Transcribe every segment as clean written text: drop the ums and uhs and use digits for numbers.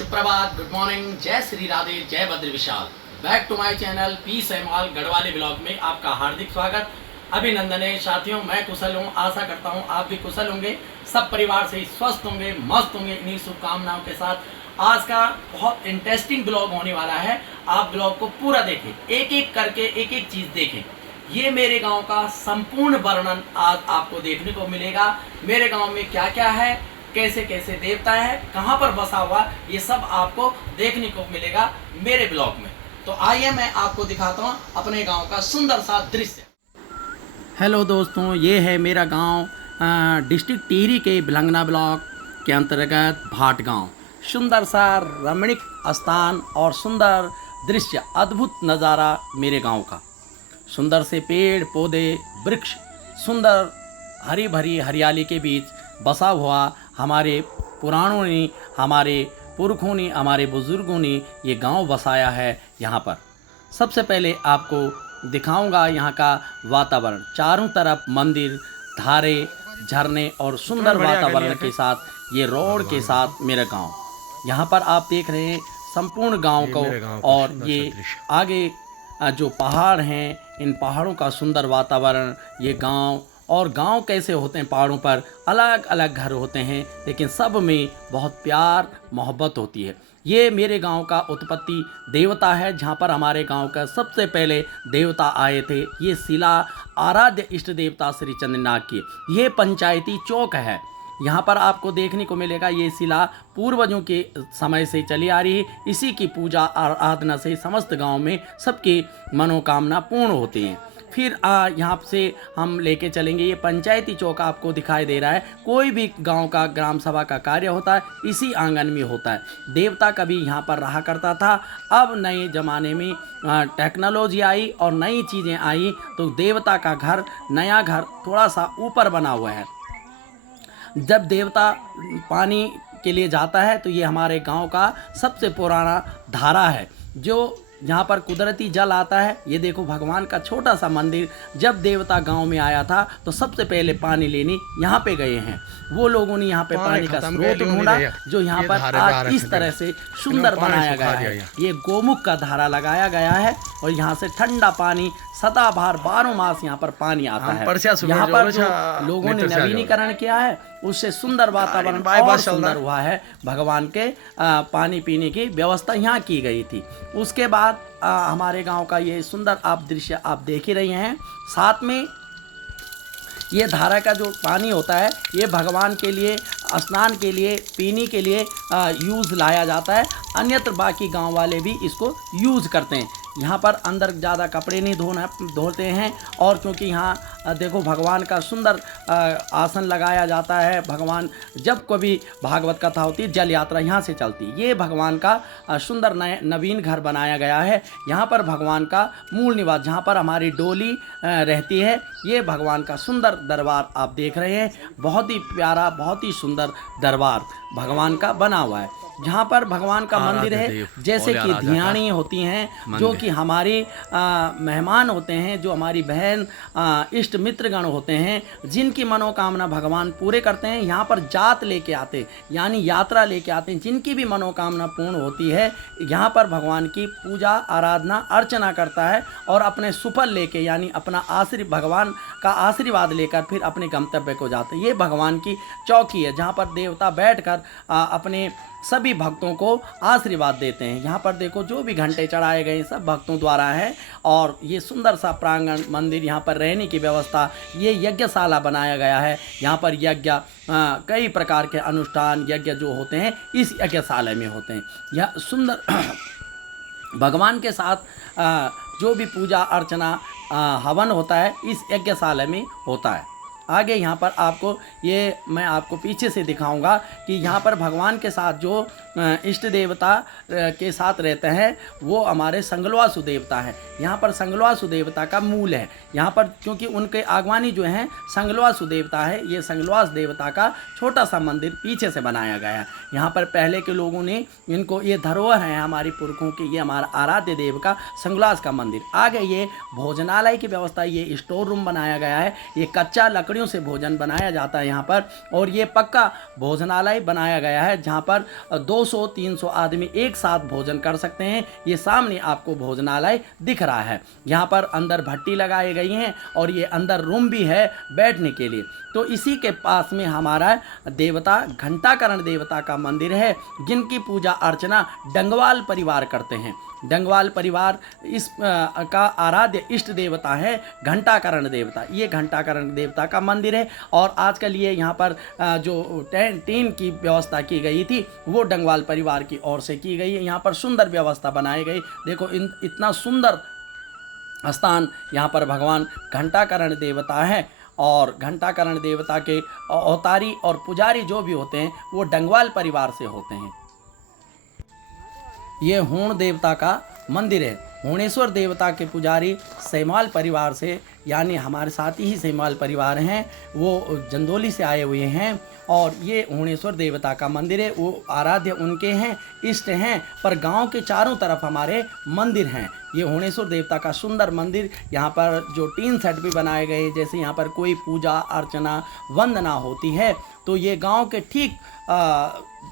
सुप्रभात, good morning, जय श्री राधे, जय Badri Vishal. Back to my channel पीस एमाल गढ़वाली ब्लॉग में आपका हार्दिक स्वागत, अभिनंदन है। साथियों, मैं कुशल हूँ, आशा करता हूँ आप भी कुशल होंगे, सब परिवार से स्वस्थ होंगे, मस्त होंगे। इन्हीं शुभकामनाओं के साथ आज का बहुत इंटरेस्टिंग ब्लॉग होने वाला है। आप ब्लॉग को पूरा देखें, एक एक करके एक एक चीज़ देखें। ये मेरे गांव का संपूर्ण वर्णन आज आपको देखने को मिलेगा। मेरे गांव में क्या क्या है, कैसे कैसे देवता है, कहाँ पर बसा हुआ, ये सब आपको देखने को मिलेगा मेरे ब्लॉग में। तो आइए मैं आपको दिखाता हूँ अपने गांव का सुंदर सा दृश्य। हेलो दोस्तों, ये है मेरा गांव डिस्ट्रिक्ट टिहरी के भिलंगना ब्लॉक के अंतर्गत भाट गांव। सुंदर सा रमणीक स्थान और सुंदर दृश्य, अद्भुत नज़ारा मेरे गांव का। सुंदर से पेड़ पौधे वृक्ष, सुंदर हरी भरी हरियाली के बीच बसा हुआ हमारे पुराणों ने, हमारे पुरखों ने, हमारे बुजुर्गों ने ये गांव बसाया है। यहाँ पर सबसे पहले आपको दिखाऊंगा यहाँ का वातावरण। चारों तरफ मंदिर, धारे, झरने और सुंदर वातावरण के साथ ये रोड के साथ मेरा गांव। यहाँ पर आप देख रहे हैं संपूर्ण गांव को, और ये आगे जो पहाड़ हैं, इन पहाड़ों का सुंदर वातावरण, ये गांव। और गांव कैसे होते हैं, पहाड़ों पर अलग अलग घर होते हैं, लेकिन सब में बहुत प्यार मोहब्बत होती है। ये मेरे गांव का उत्पत्ति देवता है, जहां पर हमारे गांव का सबसे पहले देवता आए थे। ये शिला आराध्य इष्ट देवता श्री चंद्रनाथ की ये पंचायती चौक है। यहाँ पर आपको देखने को मिलेगा ये शिला पूर्वजों के समय से चली आ रही है। इसी की पूजा आराधना से समस्त गांव में सबकी मनोकामना पूर्ण होती हैं। फिर यहाँ से हम लेके चलेंगे, ये पंचायती चौक आपको दिखाई दे रहा है। कोई भी गांव का ग्राम सभा का कार्य होता है इसी आंगन में होता है। देवता कभी यहाँ पर रहा करता था। अब नए ज़माने में टेक्नोलॉजी आई और नई चीज़ें आई, तो देवता का घर, नया घर थोड़ा सा ऊपर बना हुआ है। जब देवता पानी के लिए जाता है तो ये हमारे गांव का सबसे पुराना धारा है, जो यहाँ पर कुदरती जल आता है। ये देखो भगवान का छोटा सा मंदिर। जब देवता गांव में आया था तो सबसे पहले पानी लेने यहाँ पे गए हैं। वो लोगों ने यहाँ पे पानी का स्रोत ढूंढा, जो यहाँ पर आज इस तरह से सुंदर बनाया गया है। ये गोमुख का धारा लगाया गया है और यहाँ से ठंडा पानी सदाबहार 12 मास यहाँ पर पानी आता है। यहाँ पर जो लोगों ने नवीनीकरण किया है उससे सुंदर वातावरण और सुंदर हुआ है। भगवान के पानी पीने की व्यवस्था यहाँ की गई थी। उसके बाद हमारे गांव का ये सुंदर आप दृश्य आप देख ही रहे हैं। साथ में ये धारा का जो पानी होता है ये भगवान के लिए, स्नान के लिए, पीने के लिए यूज़ लाया जाता है। अन्यत्र बाकी गांव वाले भी इसको यूज़ करते हैं। यहाँ पर अंदर ज़्यादा कपड़े नहीं धोते हैं, और क्योंकि यहाँ देखो भगवान का सुंदर आसन लगाया जाता है। भगवान जब कभी भागवत कथा होती है, जल यात्रा यहाँ से चलती है। ये भगवान का सुंदर नवीन घर बनाया गया है। यहाँ पर भगवान का मूल निवास, जहाँ पर हमारी डोली रहती है, ये भगवान का सुंदर दरबार आप देख रहे हैं। बहुत ही प्यारा, बहुत ही सुंदर दरबार भगवान का बना हुआ है। जहाँ पर भगवान का मंदिर है, जैसे कि धियाणी होती हैं, जो कि हमारी मेहमान होते हैं, जो हमारी बहन इष्ट मित्रगण होते हैं, जिनकी मनोकामना भगवान पूरे करते हैं। यहाँ पर जात लेके आते हैं, यानी यात्रा लेके आते हैं। जिनकी भी मनोकामना पूर्ण होती है, यहाँ पर भगवान की पूजा आराधना अर्चना करता है और अपने सुफल लेके, यानी अपना भगवान का आशीर्वाद लेकर फिर अपने गंतव्य को जाते हैं। ये भगवान की चौकी है, जहाँ पर देवता बैठकर अपने सभी भक्तों को आशीर्वाद देते हैं। यहाँ पर देखो जो भी घंटे चढ़ाए गए सब भक्तों द्वारा है। और ये सुंदर सा प्रांगण मंदिर, यहाँ पर रहने की व्यवस्था, ये यज्ञशाला बनाया गया है। यहाँ पर यज्ञ कई प्रकार के अनुष्ठान यज्ञ जो होते हैं इस यज्ञशाला में होते हैं। यह सुंदर भगवान के साथ जो भी पूजा अर्चना हवन होता है इस यज्ञशाला में होता है। आगे यहाँ पर आपको ये मैं आपको पीछे से दिखाऊंगा कि यहाँ पर भगवान के साथ जो इष्ट देवता के साथ रहते हैं वो हमारे संगलवासु देवता है। यहाँ पर संगलवासु देवता का मूल है। यहाँ पर क्योंकि उनके आगवानी जो हैं संगलवासु देवता है, ये संगलवास देवता का छोटा सा मंदिर पीछे से बनाया गया है। यहाँ पर पहले के लोगों ने इनको, ये धरोहर है हमारी पुरखों की, ये हमारा आराध्य देव का संगलवास का मंदिर। आगे ये भोजनालय की व्यवस्था, ये स्टोर रूम बनाया गया है। ये कच्चा लकड़ियों से भोजन बनाया जाता है यहाँ पर, और ये पक्का भोजनालय बनाया गया है जहाँ पर 2 200-300 आदमी एक साथ भोजन कर सकते हैं। ये सामने आपको भोजनालय दिख रहा है। यहाँ पर अंदर भट्टी लगाई गई हैं और ये अंदर रूम भी है बैठने के लिए। तो इसी के पास में हमारा देवता घंटाकरण देवता का मंदिर है, जिनकी पूजा अर्चना डंगवाल परिवार करते हैं। डंगवाल परिवार इस का आराध्य इष्ट देवता है घंटाकरण देवता। ये घंटाकरण देवता का मंदिर है और आजकल ये यहाँ पर जो टीन की व्यवस्था की गई थी वो डंगवाल परिवार की ओर से की गई है। यहाँ पर सुंदर व्यवस्था बनाई गई। देखो इतना सुंदर स्थान यहाँ पर भगवान घंटाकरण देवता है और घंटाकरण देवता के अवतारी और पुजारी जो भी होते हैं वो डंगवाल परिवार से होते हैं। ये होण देवता का मंदिर है। होणेश्वर देवता के पुजारी सैमाल परिवार से, यानी हमारे साथ ही सैमाल परिवार हैं, वो जंदोली से आए हुए हैं और ये होणेश्वर देवता का मंदिर है। वो आराध्य उनके हैं, इष्ट हैं, पर गांव के चारों तरफ हमारे मंदिर हैं। ये होणेश्वर देवता का सुंदर मंदिर, यहाँ पर जो टीन सेट भी बनाए गए, जैसे यहाँ पर कोई पूजा अर्चना वंदना होती है तो ये गांव के ठीक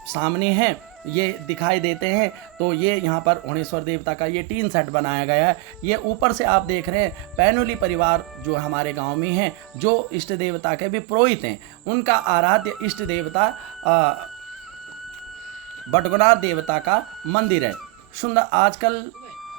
सामने है, ये दिखाई देते हैं। तो ये यहाँ पर होणेश्वर देवता का ये टीन सेट बनाया गया है। ये ऊपर से आप देख रहे हैं पैनोली परिवार जो हमारे गांव में है, जो इष्ट देवता के भी पुरोहित हैं, उनका आराध्य इष्ट देवता बटगुनाथ देवता का मंदिर है। सुंदर आजकल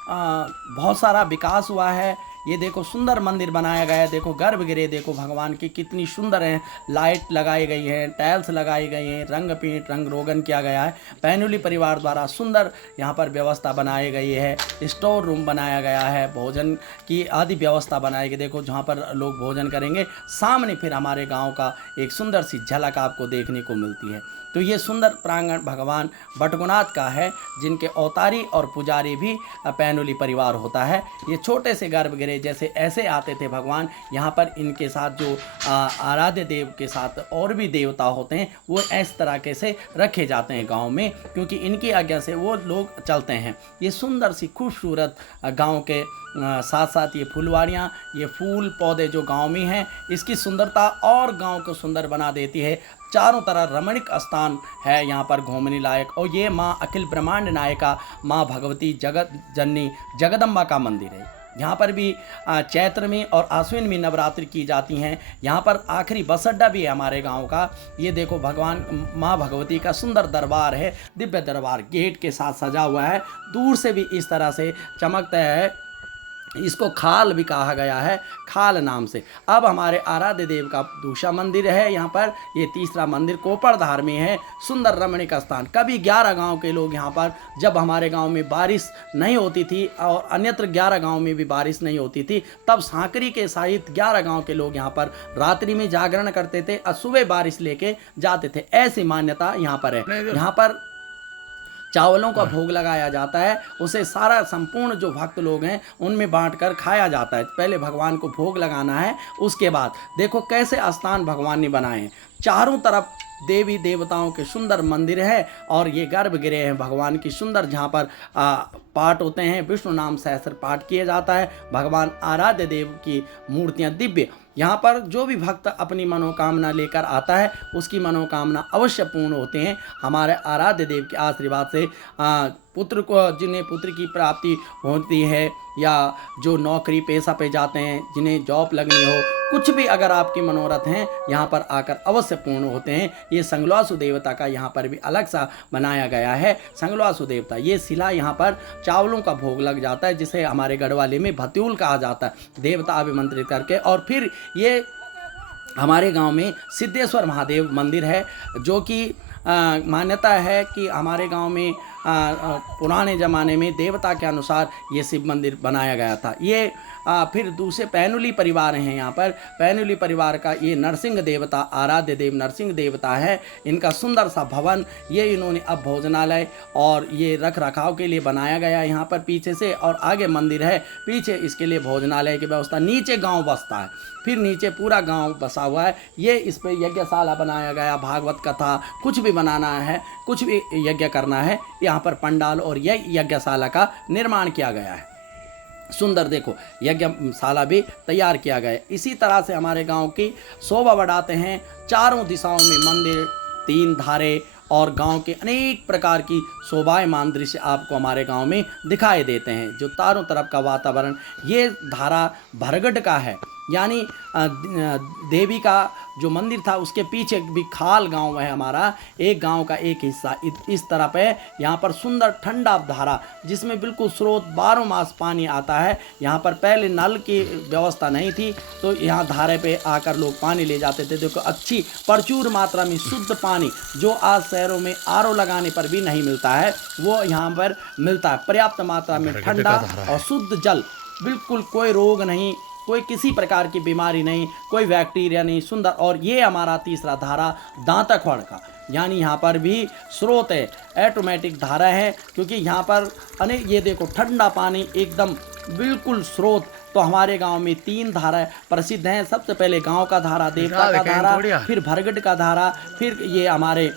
बहुत सारा विकास हुआ है। ये देखो सुंदर मंदिर बनाया गया है। देखो गर्भगृह देखो भगवान की कितनी सुंदर है, लाइट लगाई गई है, टाइल्स लगाई गई हैं, रंग पेंट रंग रोगन किया गया है। पैनुली परिवार द्वारा सुंदर यहाँ पर व्यवस्था बनाई गई है। स्टोर रूम बनाया गया है, भोजन की आदि व्यवस्था बनाई गई। देखो जहाँ पर लोग भोजन करेंगे, सामने फिर हमारे गाँव का एक सुंदर सी झलक आपको देखने को मिलती है। तो ये सुंदर प्रांगण भगवान बटगुनाथ का है, जिनके अवतारी और पुजारी भी पैनुली परिवार होता है। ये छोटे से गर्भगृह जैसे ऐसे आते थे भगवान, यहाँ पर इनके साथ जो आराध्य देव के साथ और भी देवता होते हैं वो इस तरीके से रखे जाते हैं गांव में, क्योंकि इनकी आज्ञा से वो लोग चलते हैं। ये सुंदर सी खूबसूरत गांव के साथ साथ ये फुलवाड़ियाँ, ये फूल पौधे जो गांव में हैं, इसकी सुंदरता और गांव को सुंदर बना देती है। चारों तरफ रमणीक स्थान है यहाँ पर घूमने लायक। और ये माँ अखिल ब्रह्मांड नायिका माँ भगवती जगत जननी जगदम्बा का मंदिर है। यहाँ पर भी चैत्र में और आश्विन में नवरात्रि की जाती हैं। यहाँ पर आखिरी बस अड्डा भी है हमारे गांव का। ये देखो भगवान माँ भगवती का सुंदर दरबार है, दिव्य दरबार गेट के साथ सजा हुआ है। दूर से भी इस तरह से चमकता है। इसको खाल भी कहा गया है, खाल नाम से। अब हमारे आराध्य देव का दूसरा मंदिर है यहाँ पर। ये तीसरा मंदिर कोपरधार में है, सुंदर रमणीक स्थान। कभी 11 गांव के लोग यहाँ पर, जब हमारे गांव में बारिश नहीं होती थी और अन्यत्र 11 गांव में भी बारिश नहीं होती थी, तब सांकरी के सहित 11 गांव के लोग यहाँ पर रात्रि में जागरण करते थे और सुबह बारिश लेके जाते थे। ऐसी मान्यता यहाँ पर है। यहाँ पर चावलों का भोग लगाया जाता है, उसे सारा संपूर्ण जो भक्त लोग हैं उनमें बांटकर खाया जाता है। पहले भगवान को भोग लगाना है, उसके बाद देखो कैसे स्थान भगवान ने बनाए हैं। चारों तरफ देवी देवताओं के सुंदर मंदिर है और ये गर्भगृह है भगवान की सुंदर, जहाँ पर पाठ होते हैं, विष्णु नाम सहस्त्र पाठ किया जाता है। भगवान आराध्य देव की मूर्तियाँ दिव्य। यहाँ पर जो भी भक्त अपनी मनोकामना लेकर आता है उसकी मनोकामना अवश्य पूर्ण होते हैं। हमारे आराध्य देव के आशीर्वाद से पुत्र को, जिन्हें पुत्र की प्राप्ति होती है या जो नौकरी पेशा पे जाते हैं, जिन्हें जॉब लगनी हो, कुछ भी अगर आपके मनोरथ हैं यहाँ पर आकर अवश्य पूर्ण होते हैं। ये संगलवासु देवता का यहाँ पर भी अलग सा बनाया गया है। संगलवासु देवता ये शिला यहाँ पर चावलों का भोग लग जाता है, जिसे हमारे गढ़वाली में भत्यूल कहा जाता है, देवता अभिमंत्रित करके। और फिर ये हमारे गांव में सिद्धेश्वर महादेव मंदिर है, जो कि मान्यता है कि हमारे गांव में पुराने ज़माने में देवता के अनुसार ये शिव मंदिर बनाया गया था। ये फिर दूसरे पैनुली परिवार हैं यहाँ पर। पैनुली परिवार का ये नरसिंह देवता, आराध्य देव नरसिंह देवता है। इनका सुंदर सा भवन ये इन्होंने अब भोजनालय और ये रख रखाव के लिए बनाया गया है यहाँ पर पीछे से, और आगे मंदिर है, पीछे इसके लिए भोजनालय की व्यवस्था। नीचे गांव बसता है, फिर नीचे पूरा गांव बसा हुआ है। ये इस पर यज्ञशाला बनाया गया, भागवत कथा कुछ भी बनाना है, कुछ भी यज्ञ करना है, यहाँ पर पंडाल और यह यज्ञशाला का निर्माण किया गया है। सुंदर देखो यज्ञशाला भी तैयार किया गया है। इसी तरह से हमारे गांव की शोभा बढ़ाते हैं। चारों दिशाओं में मंदिर, 3 धारे और गांव के अनेक प्रकार की शोभायमान दृश्य आपको हमारे गांव में दिखाई देते हैं। जो चारों तरफ का वातावरण, ये धारा भरगढ़ का है, यानी देवी का जो मंदिर था उसके पीछे भी खाल गांव है हमारा, एक गांव का एक हिस्सा इस तरफ है। यहाँ पर सुंदर ठंडा धारा जिसमें बिल्कुल स्रोत 12 मास पानी आता है। यहाँ पर पहले नल की व्यवस्था नहीं थी, तो यहाँ धारे पे आकर लोग पानी ले जाते थे। देखो अच्छी प्रचुर मात्रा में शुद्ध पानी जो आज शहरों में आरओ लगाने पर भी नहीं मिलता है, वो यहाँ पर मिलता है। पर्याप्त मात्रा में ठंडा और शुद्ध जल, बिल्कुल कोई रोग नहीं, कोई किसी प्रकार की बीमारी नहीं, कोई बैक्टीरिया नहीं, सुंदर। और ये हमारा तीसरा धारा दांताखोड़ का, यानी यहाँ पर भी स्रोत है, ऑटोमेटिक धारा है, क्योंकि यहाँ पर अनेक, ये देखो ठंडा पानी एकदम बिल्कुल स्रोत। तो हमारे गांव में 3 धारा प्रसिद्ध हैं। सबसे पहले गांव का धारा, देवता का धारा, फिर भरगढ़ का धारा, फिर ये हमारे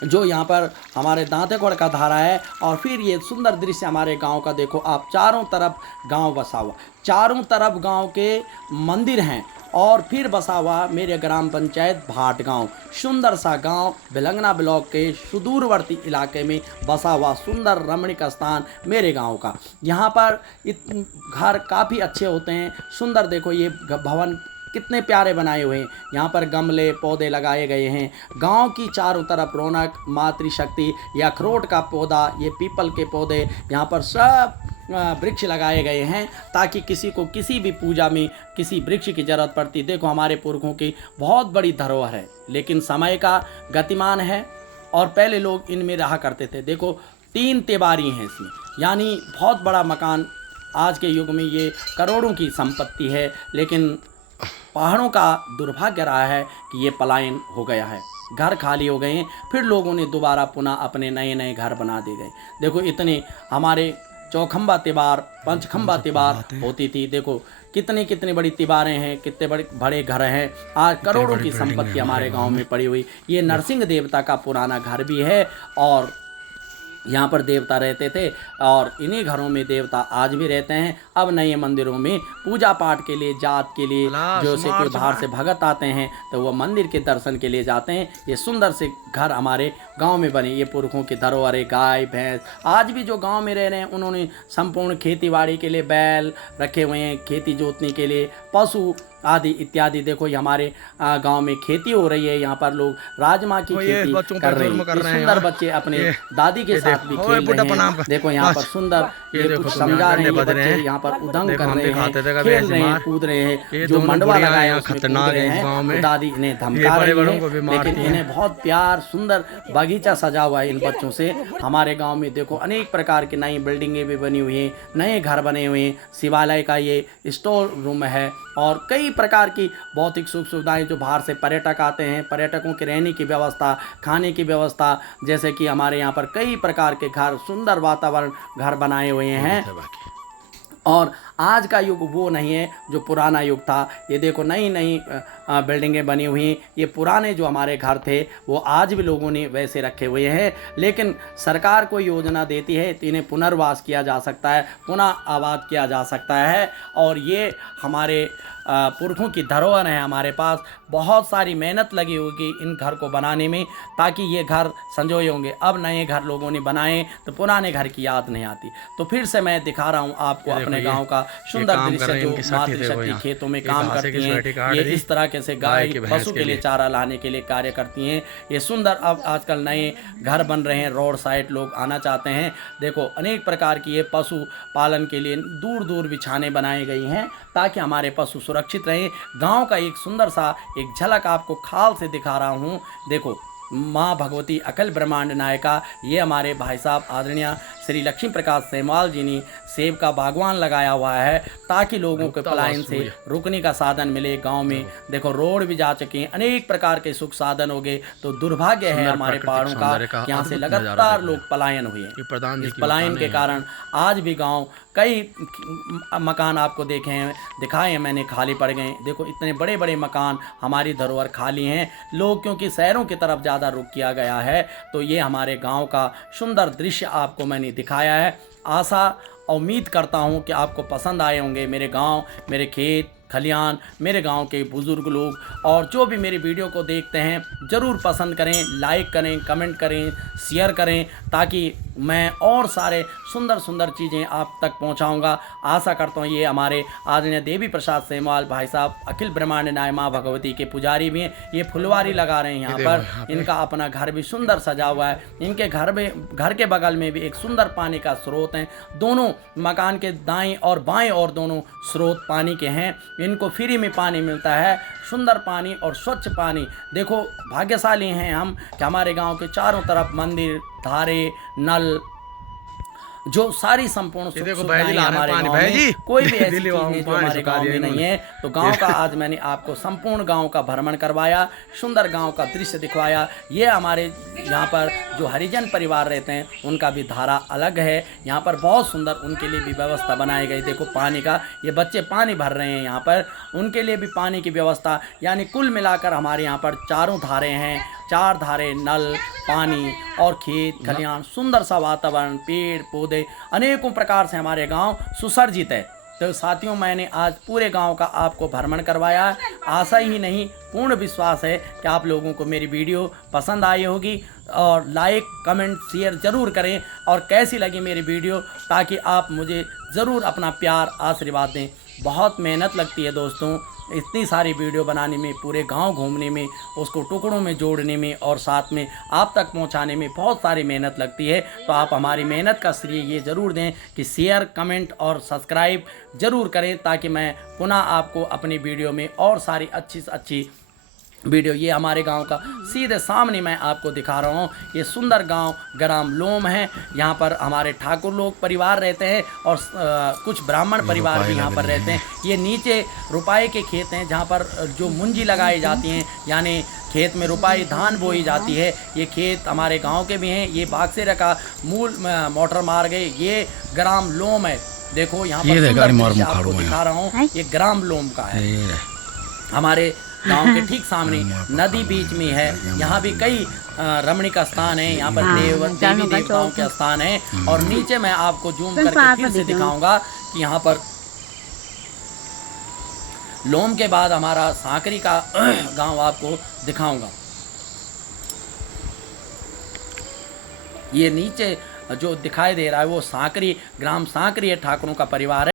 जो यहाँ पर हमारे दांतेखोड़ का धारा है। और फिर ये सुंदर दृश्य हमारे गांव का देखो आप, चारों तरफ गांव बसा हुआ, चारों तरफ गांव के मंदिर हैं, और फिर बसा हुआ मेरे ग्राम पंचायत भाट गांव, सुंदर सा गांव भिलंगना ब्लॉक के सुदूरवर्ती इलाके में बसा हुआ सुंदर रमणीक स्थान मेरे गांव का। यहाँ पर घर काफ़ी अच्छे होते हैं, सुंदर। देखो ये भवन कितने प्यारे बनाए हुए हैं, यहाँ पर गमले पौधे लगाए गए हैं। गांव की चारों तरफ रौनक, मातृशक्ति, ये अखरोट का पौधा, ये पीपल के पौधे, यहाँ पर सब वृक्ष लगाए गए हैं, ताकि किसी को किसी भी पूजा में किसी वृक्ष की जरूरत पड़ती। देखो हमारे पुरखों की बहुत बड़ी धरोहर है, लेकिन समय का गतिमान है और पहले लोग इनमें रहा करते थे। देखो 3 तिवारी हैं इसमें, यानी बहुत बड़ा मकान। आज के युग में ये करोड़ों की संपत्ति है, लेकिन पहाड़ों का दुर्भाग्य रहा है कि ये पलायन हो गया है, घर खाली हो गए हैं, फिर लोगों ने दोबारा पुनः अपने नए नए घर बना दिए गए। देखो इतने हमारे चौखंबा तिवार, पंचखंबा तिवार होती थी। देखो कितनी कितनी बड़ी तिवारें हैं, कितने बड़े बड़े घर हैं। आज करोड़ों की संपत्ति हमारे गांव में पड़ी हुई। ये नरसिंह देवता का पुराना घर भी है, और यहाँ पर देवता रहते थे, और इन्हीं घरों में देवता आज भी रहते हैं। अब नए मंदिरों में पूजा पाठ के लिए, जात के लिए, जो से कोई बाहर से भगत आते हैं तो वो मंदिर के दर्शन के लिए जाते हैं। ये सुंदर से घर हमारे गांव में बने, ये पुरखों की धरोहर, गाय भैंस। आज भी जो गांव में रह रहे हैं उन्होंने संपूर्ण खेतीबाड़ी के लिए बैल रखे हुए हैं, खेती जोतने के लिए पशु आदि इत्यादि। देखो ये हमारे गांव में खेती हो रही है, यहाँ पर लोग राजमा की खेती कर रहे हैं। सुंदर बच्चे अपने दादी के साथ भी खेल रहे हैं। देखो यहाँ पर सुंदर ये कुछ समझा रहे हैं ये बच्चे, यहाँ पर उदंग कर रहे हैं, खेल रहे हैं, कूद रहे हैं। जो मंडवा लगाया है उसमें कूद रहे हैं, तो दादी इन्हें धमका रही है, लेकिन इन्हें बहुत प्यार सुंदर बगीचा सजा हुआ है इन बच्चों से। हमारे गाँव में देखो अनेक प्रकार की नई बिल्डिंगें भी बनी हुई हैं, नए घर बने हुए हैं। शिवालय का ये स्टोर रूम है, और कई प्रकार की भौतिक सुख सुविधाएं जो बाहर से पर्यटक आते हैं, पर्यटकों के रहने की व्यवस्था, खाने की व्यवस्था, जैसे कि हमारे यहाँ पर कई प्रकार के घर, सुंदर वातावरण घर बनाए हुए हैं। और आज का युग वो नहीं है जो पुराना युग था। ये देखो नई नई बिल्डिंगें बनी हुई हैं। ये पुराने जो हमारे घर थे वो आज भी लोगों ने वैसे रखे हुए हैं, लेकिन सरकार कोई योजना देती है तो इन्हें पुनर्वास किया जा सकता है, पुनः आबाद किया जा सकता है। और ये हमारे पुरखों की धरोहर है। हमारे पास बहुत सारी मेहनत लगी होगी इन घर को बनाने में, ताकि ये घर संजोए होंगे। अब नए घर लोगों ने बनाए तो पुराने घर की याद नहीं आती। तो फिर से मैं दिखा रहा हूँ आपको अपने गांव का सुंदर दृश्य, जो मातृशक्ति खेतों में काम करती हैं। ये इस तरह के से गाय पशु के लिए चारा लाने के लिए कार्य करती हैं। ये सुंदर, अब आजकल नए घर बन रहे हैं, रोड साइड लोग आना चाहते हैं। देखो अनेक प्रकार की ये पशु पालन के लिए दूर दूर बिछाने बनाई गई हैं, ताकि हमारे पशु सुरक्षित रहें। गांव का एक सुंदर सा एक झलक आपको खाल से दिखा रहा हूं। देखो माँ भगवती अकल ब्रह्मांड नायका, ये हमारे भाई साहब आदरणीय श्री लक्ष्मी प्रकाश सेमवाल जी ने सेब का बागवान लगाया हुआ है, ताकि लोगों के पलायन से रुकने का साधन मिले। गांव में देखो रोड भी जा चुके हैं, अनेक प्रकार के सुख साधन हो गए। तो दुर्भाग्य है हमारे पहाड़ों का, यहाँ से लगातार लोग पलायन हुए। इस पलायन के कारण आज भी गांव कई मकान आपको दिखाए हैं मैंने, खाली पड़ गए। देखो इतने बड़े बड़े मकान हमारी धरोहर खाली हैं, लोग क्योंकि शहरों की तरफ ज़्यादा रुख किया गया है। तो ये हमारे गांव का सुंदर दृश्य आपको मैंने दिखाया है। आशा उम्मीद करता हूं कि आपको पसंद आए होंगे मेरे गांव, मेरे खेत, खलियान, मेरे गांव के बुज़ुर्ग लोग और जो भी मेरी वीडियो को देखते हैं ज़रूर पसंद करें, लाइक करें, कमेंट करें, शेयर करें, ताकि मैं और सारे सुंदर सुंदर चीज़ें आप तक पहुंचाऊंगा। आशा करता हूं ये हमारे आदरणीय देवी प्रसाद सेमवाल भाई साहब अखिल ब्रह्मांड नाय माँ भगवती के पुजारी भी हैं। ये फुलवारी लगा रहे हैं यहाँ पर। इनका अपना घर भी सुंदर सजा हुआ है। इनके घर के बगल में भी एक सुंदर पानी का स्रोत है। दोनों मकान के दाएं और बाएं और दोनों स्रोत पानी के हैं। इनको फ्री में पानी मिलता है, सुंदर पानी और स्वच्छ पानी। देखो भाग्यशाली हैं हम कि हमारे गांव के चारों तरफ मंदिर, धारे, नल, जो सारी संपूर्ण सुख सुविधाएं हमारे गांव में, कोई भी ऐसी चीज नहीं जो हमारे गांव में नहीं है। तो गांव का आज मैंने आपको संपूर्ण गांव का भ्रमण करवाया, सुंदर गांव का दृश्य दिखवाया। ये हमारे यहाँ पर जो हरिजन परिवार रहते हैं उनका भी धारा अलग है। यहाँ पर बहुत सुंदर उनके लिए भी व्यवस्था बनाई गई। देखो पानी का, ये बच्चे पानी भर रहे हैं यहाँ पर, उनके लिए भी पानी की व्यवस्था। यानी कुल मिलाकर हमारे यहाँ पर चारों धारे हैं, 4 धारे, नल, पानी और खेत खलियान, सुंदर सा वातावरण, पेड़ पौधे, अनेकों प्रकार से हमारे गांव सुसज्जित है। तो साथियों, मैंने आज पूरे गांव का आपको भ्रमण करवाया। आशा ही नहीं, पूर्ण विश्वास है कि आप लोगों को मेरी वीडियो पसंद आई होगी और लाइक, कमेंट, शेयर ज़रूर करें। और कैसी लगी मेरी वीडियो, ताकि आप मुझे ज़रूर अपना प्यार, आशीर्वाद दें। बहुत मेहनत लगती है दोस्तों इतनी सारी वीडियो बनाने में, पूरे गांव घूमने में, उसको टुकड़ों में जोड़ने में और साथ में आप तक पहुंचाने में बहुत सारी मेहनत लगती है। तो आप हमारी मेहनत का श्रेय ये ज़रूर दें कि शेयर, कमेंट और सब्सक्राइब ज़रूर करें, ताकि मैं पुनः आपको अपनी वीडियो में और सारी अच्छी से अच्छी वीडियो, ये हमारे गांव का सीधे सामने मैं आपको दिखा रहा हूँ। ये सुंदर गांव ग्राम लोम है। यहाँ पर हमारे ठाकुर लोग परिवार रहते हैं और कुछ ब्राह्मण परिवार भी यहाँ पर रहते हैं। ये नीचे रुपाई के खेत हैं जहाँ पर जो मुंजी लगाई जाती हैं, यानी खेत में रुपाई धान बोई जाती है। ये खेत हमारे गाँव के भी हैं। ये बागसेरा का मूल मोटर मार्ग है। ये ग्राम लोम है। देखो यहाँ पर आपको दिखा रहा हूँ, ये ग्राम लोम का है। हमारे गांव के ठीक सामने नदी बीच में है। यहाँ भी कई रमणीक स्थान है। यहाँ पर देवी देवताओं के स्थान है। और नीचे मैं आपको जूम करके फिर से दिखाऊंगा कि यहाँ पर लोम के बाद हमारा सांकरी का गांव आपको दिखाऊंगा। ये नीचे जो दिखाई दे रहा है वो सांकरी, ग्राम सांकरी है, ठाकुरों का परिवार है।